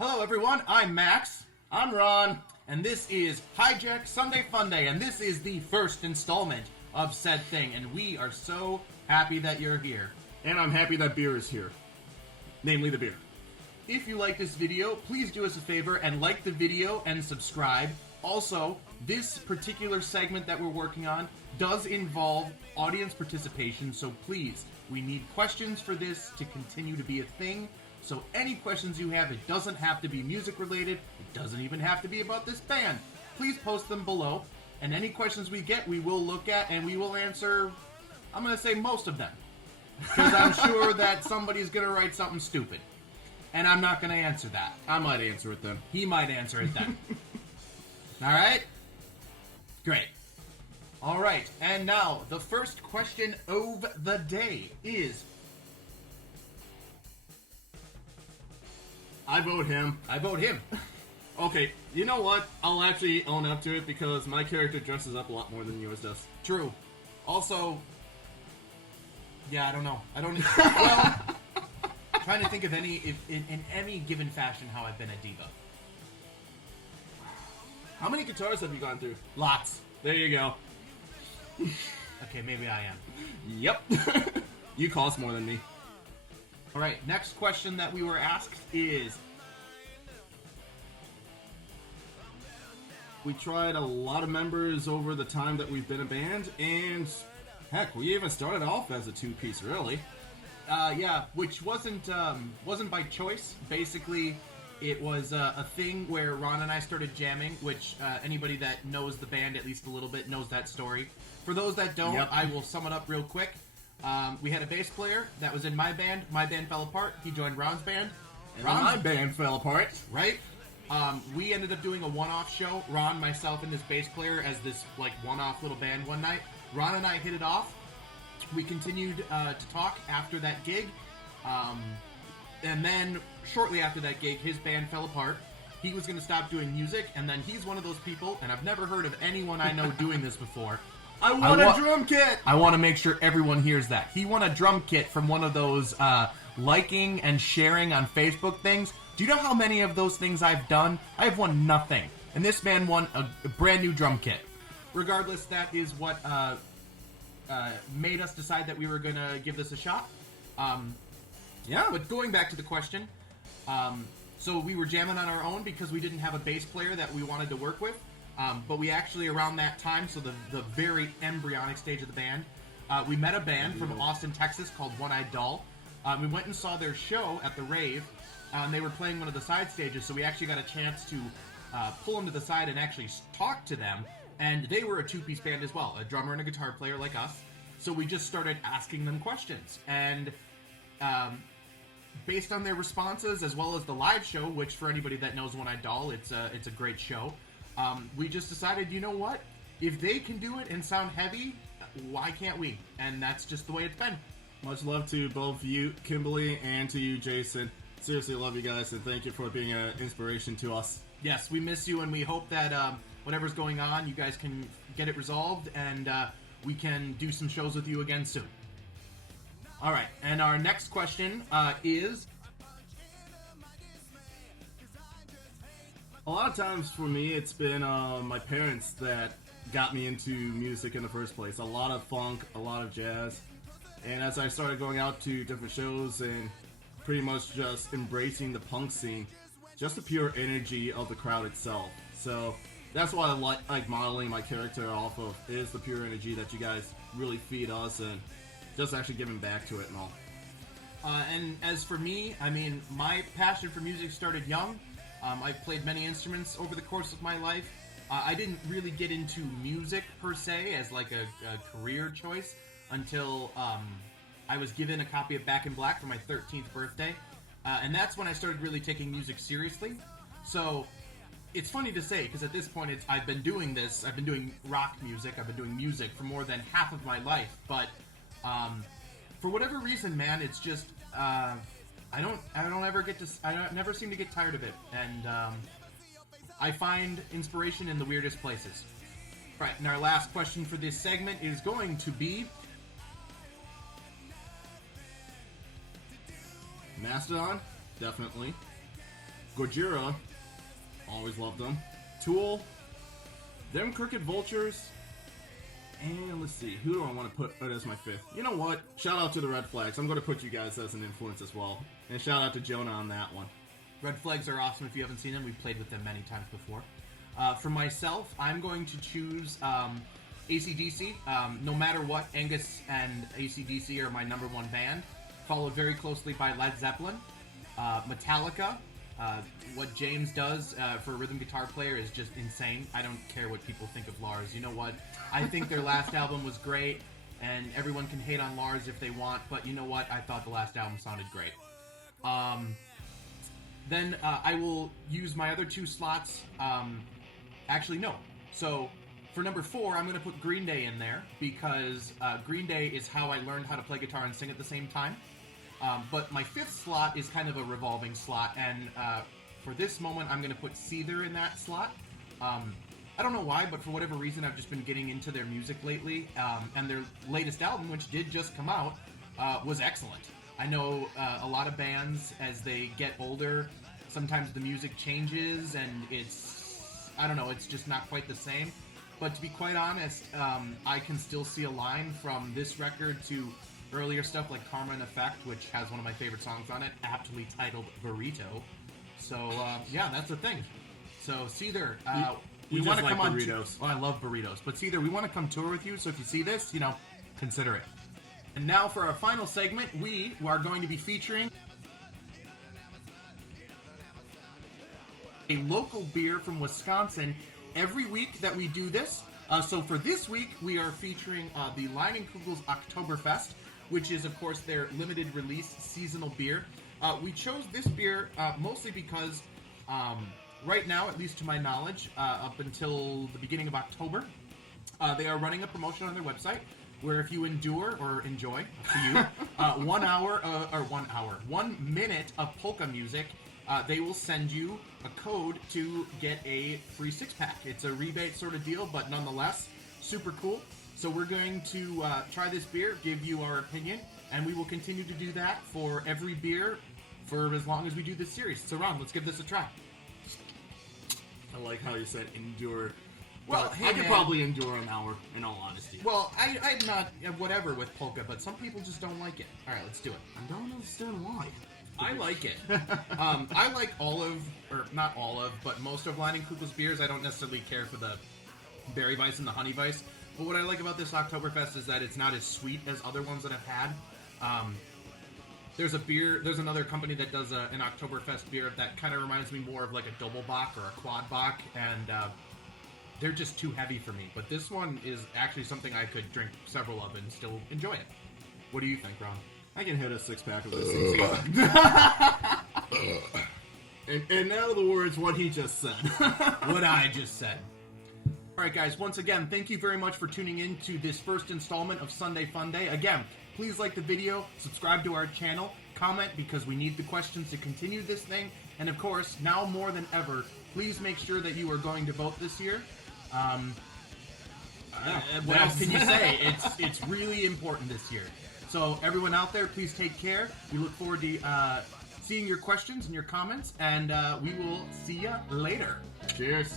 Hello everyone, I'm Max. I'm Ron. And this is Hijack Sunday Funday, and this is the first installment of said thing, and we are so happy that you're here. And I'm happy that beer is here. Namely the beer. If you like this video, please do us a favor and like the video and subscribe. Also, this particular segment that we're working on does involve audience participation, so please, we need questions for this to continue to be a thing. So any questions you have, it doesn't have to be music related, it doesn't even have to be about this band. Please post them below, and any questions we get, we will look at and we will answer, I'm going to say most of them. Because I'm sure that somebody's going to write something stupid. And I'm not going to answer that. I might answer it then. He might answer it then. Alright? Great. Alright, and now, the first question of the day is... I vote him. I vote him. Okay, you know what? I'll actually own up to it because my character dresses up a lot more than yours does. True. Also... Yeah, I don't know. I don't... Well... trying to think of any, in any given fashion, how I've been a diva. How many guitars have you gone through? Lots. There you go. Okay, maybe I am. Yep. You cost more than me. Alright, next question that we were asked is... We tried a lot of members over the time that we've been a band, and heck, we even started off as a two-piece, really. Yeah, which wasn't by choice. Basically, it was a thing where Ron and I started jamming, which anybody that knows the band at least a little bit knows that story. For those that don't, Yep. I will sum it up real quick. We had a bass player that was in my band. My band fell apart. He joined Ron's band. And my band fell apart. Right? We ended up doing a one-off show. Ron, myself, and this bass player as this like one-off little band one night. Ron and I hit it off. We continued to talk after that gig, and then shortly after that gig, his band fell apart. He was going to stop doing music, and then he's one of those people, and I've never heard of anyone I know doing this before. I want a drum kit! I want to make sure everyone hears that. He won a drum kit from one of those liking and sharing on Facebook things. Do you know how many of those things I've done? I've won nothing, and this man won a brand new drum kit. Regardless, that is what... made us decide that we were going to give this a shot. Yeah, but going back to the question, so we were jamming on our own because we didn't have a bass player that we wanted to work with, but we actually, around that time, so the very embryonic stage of the band, we met a band from Austin, Texas called One Eyed Doll. We went and saw their show at the rave, and they were playing one of the side stages, so we actually got a chance to pull them to the side and actually talk to them. And they were a two-piece band as well, a drummer and a guitar player like us. So we just started asking them questions. And based on their responses, as well as the live show, which for anybody that knows One Eyed Doll, it's a great show, we just decided, you know what? If they can do it and sound heavy, why can't we? And that's just the way it's been. Much love to both you, Kimberly, and to you, Jason. Seriously, love you guys, and thank you for being an inspiration to us. Yes, we miss you, and we hope that... whatever's going on, you guys can get it resolved, and we can do some shows with you again soon. Alright, and our next question is... A lot of times for me, it's been my parents that got me into music in the first place. A lot of funk, a lot of jazz. And as I started going out to different shows and pretty much just embracing the punk scene, just the pure energy of the crowd itself. So... that's what I like modeling my character off of, is the pure energy that you guys really feed us and just actually giving back to it and all. And as for me, I mean, my passion for music started young. I've played many instruments over the course of my life. I didn't really get into music per se as like a career choice until I was given a copy of Back in Black for my 13th birthday. And that's when I started really taking music seriously. So... it's funny to say, because at this point, I've been doing this, I've been doing rock music, I've been doing music for more than half of my life, but, for whatever reason, man, it's just, I never seem to get tired of it, and, I find inspiration in the weirdest places. Right, and our last question for this segment is going to be... Mastodon? Definitely. Gojira, always loved them. Tool, them Crooked Vultures, and let's see, who do I want to put as my fifth? You know what? Shout out to the Red Flags. I'm going to put you guys as an influence as well. And shout out to Jonah on that one. Red Flags are awesome if you haven't seen them. We've played with them many times before. For myself, I'm going to choose AC/DC. No matter what, Angus and AC/DC are my number one band, followed very closely by Led Zeppelin. Metallica, what James does for a rhythm guitar player is just insane. I don't care what people think of Lars. You know what? I think their last album was great, and everyone can hate on Lars if they want, but you know what? I thought the last album sounded great. Then I will use my other two slots. Actually, no. So for number 4, I'm going to put Green Day in there because Green Day is how I learned how to play guitar and sing at the same time. But my 5th slot is kind of a revolving slot, and for this moment, I'm going to put Seether in that slot. I don't know why, but for whatever reason, I've just been getting into their music lately, and their latest album, which did just come out, was excellent. I know a lot of bands, as they get older, sometimes the music changes, and I don't know, it's just not quite the same. But to be quite honest, I can still see a line from this record to earlier stuff like Karma and Effect, which has one of my favorite songs on it, aptly titled Burrito. So, yeah, that's the thing. So, Seether, we want to come on burritos. Oh, I love burritos. But Seether, we want to come tour with you, so if you see this, consider it. And now for our final segment, we are going to be featuring a local beer from Wisconsin every week that we do this. So for this week, we are featuring the Leinenkugel's Oktoberfest, which is, of course, their limited release seasonal beer. We chose this beer mostly because right now, at least to my knowledge, up until the beginning of October, they are running a promotion on their website where if you endure or enjoy, up to you, 1 minute of polka music, they will send you a code to get a free 6-pack. It's a rebate sort of deal, but nonetheless, super cool. So we're going to try this beer, give you our opinion, and we will continue to do that for every beer for as long as we do this series. So Ron, let's give this a try. I like how you said endure. Well, hey, I could probably endure an hour, in all honesty. Well, I'm not whatever with polka, but some people just don't like it. All right, let's do it. I don't understand why. I like it. I like not all of, but most of Leinenkugel's beers. I don't necessarily care for the Berry Weiss and the Honey Weiss. But what I like about this Oktoberfest is that it's not as sweet as other ones that I've had. There's another company that does an Oktoberfest beer that kind of reminds me more of like a Doppelbock or a Quadbock, and they're just too heavy for me. But this one is actually something I could drink several of and still enjoy it. What do you think, Ron? I can hit a 6-pack of this. And in other words, what he just said. What I just said. Alright guys, once again, thank you very much for tuning in to this first installment of Sunday Funday. Again, please like the video, subscribe to our channel, comment because we need the questions to continue this thing, and of course, now more than ever, please make sure that you are going to vote this year. What else can you say? It's really important this year. So everyone out there, please take care. We look forward to seeing your questions and your comments, and we will see you later. Cheers.